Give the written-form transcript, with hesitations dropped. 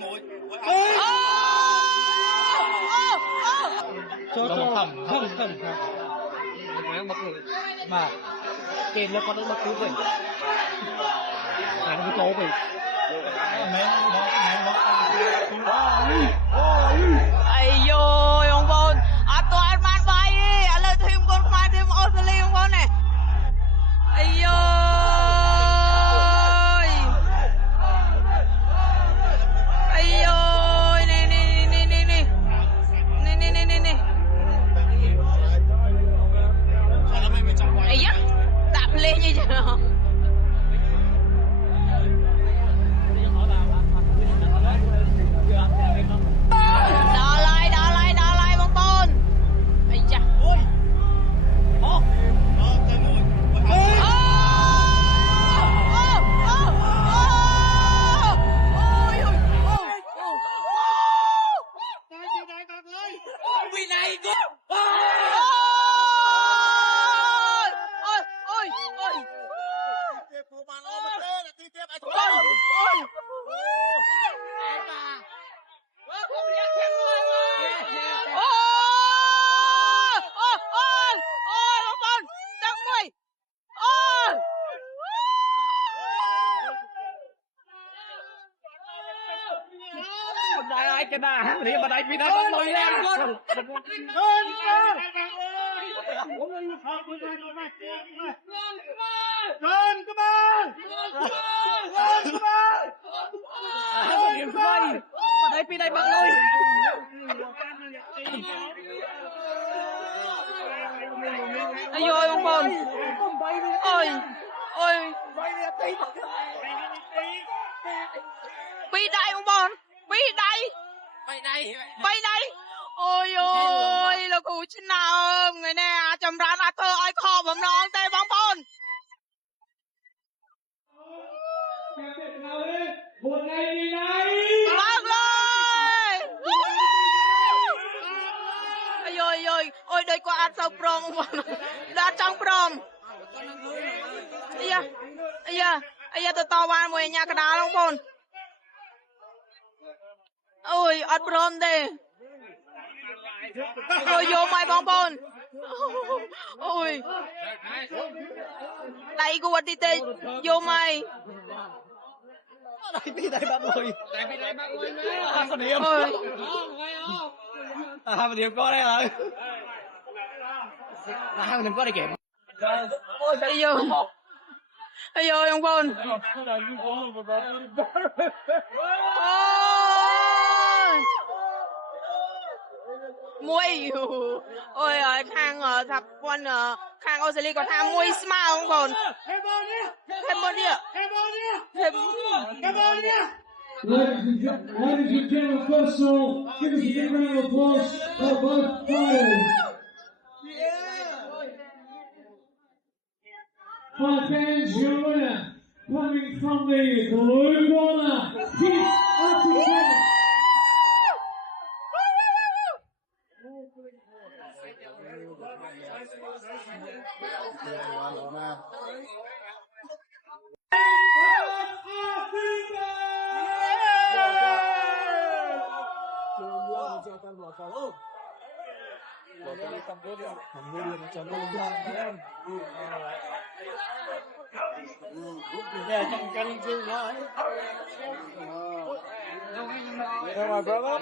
mũi cho thầm một người mà trên nó có nó cứu mình hàng cái chỗ mình ai vô ông Bôn ở toàn man bay đi ở lời thêm con mai thêm Australia ông Bôn này ai vô ai vô nè ai da đạp lên như vậy đò lại bông bôn ai da ôi ai cái nào thì mà đây bị nó lôi lên con đây bị đây bạn ơi ai ơi ông Bôn ôi ôi bị đây ông Bôn bị đây bay đây ôi ôi là cụ chín nào người nè chầm ra là thơ ai kho bấm non tay bóng Bôn một ngày đi này bác ơi ôi đây có ăn sau prom không đã trong prom ai da tôi to ba mùi nhà cả đá không Bôn ôi ăn prom đây ôi vô mày bóng Bôn ôi đây của đi tê vô mày đây bị đây bạn ơi hai phần điểm hai phần điểm có đây rồi hai phần điểm có đây kìa ôi ai vô ông Bôn muối ôi ở thang ở thập quân ở thang Australia có thang muối smile không Bôn thêm một đi ạ thêm Ladies and gentlemen, first of all, give us a big round of applause for both players. Five fans, your winner, coming from the blue corner, Keith Hutchinson. Yeah, trong canh chưa nói. My brother?